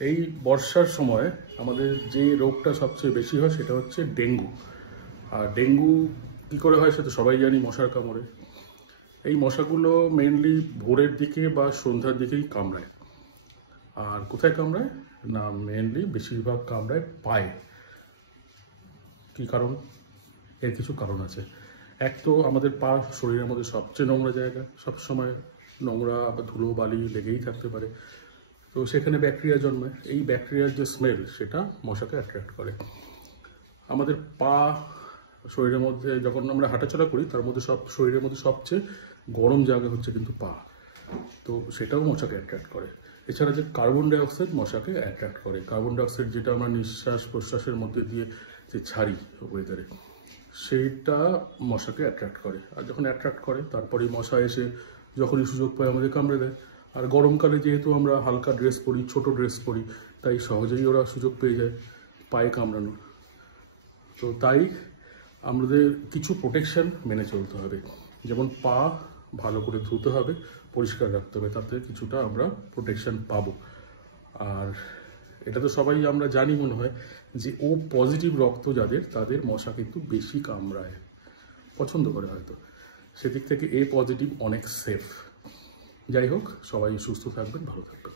এই বর্ষার সময় আমাদের যে রোগটা সবচেয়ে বেশি হয় সেটা হচ্ছে ডেঙ্গু। আর ডেঙ্গু কী করে হয় সেটা সবাই জানি, মশার কামড়ে। এই মশাগুলো মেইনলি ভোরের দিকে বা সন্ধ্যার দিকেই কামড়ায়। আর কোথায় কামড়ায় না, মেইনলি বেশিরভাগ কামড়ায় পায়ে। কী কারণ? এর কিছু কারণ আছে। এক তো আমাদের পা শরীরের মধ্যে সবচেয়ে নোংরা জায়গা, সবসময় নোংরা বা ধুলো বালি লেগেই থাকতে পারে। তো সেখানে ব্যাকটেরিয়া জন্মায়। এই ব্যাকটেরিয়ার যে স্মেল সেটা মশাকে অ্যাট্রাক্ট করে। আমাদের পা শরীরের মধ্যে যখন আমরা হাঁটাচলা করি তার মধ্যে শরীরের মধ্যে সবচেয়ে গরম জায়গা হচ্ছে কিন্তু পা। তো সেটাও মশাকে অ্যাট্রাক্ট করে। এছাড়া যে কার্বন ডাইঅক্সাইড মশাকে অ্যাট্রাক্ট করে, কার্বন ডাইঅক্সাইড যেটা আমরা নিঃশ্বাস প্রশ্বাসের মধ্যে দিয়ে যে ছাড়ি ওয়েদারে, সেইটা মশাকে অ্যাট্রাক্ট করে। আর যখন অ্যাট্রাক্ট করে তারপরেই মশা এসে যখনই সুযোগ পায় আমাদের কামড়ে দেয়। আর গরমকালে যেহেতু আমরা হালকা ড্রেস পরি, ছোট ড্রেস পরি, তাই সহজেই ওরা সুযোগ পেয়ে যায় পায়ে কামড়ানোর। তো তাই আমাদের কিছু প্রোটেকশন মেনে চলতে হবে। যেমন পা ভালো করে ধুতে হবে, পরিষ্কার রাখতে হবে, তাতে কিছুটা আমরা প্রোটেকশন পাবো। আর এটা তো সবাই আমরা জানি মনে হয় যে ও পজিটিভ রক্ত যাদের, তাদের মশা কিন্তু বেশি কামড়ায়, পছন্দ করে হয়তো। সেদিক থেকে এ পজিটিভ অনেক সেফ। যাই হোক, সবাই সুস্থ থাকবেন, ভালো থাকবেন।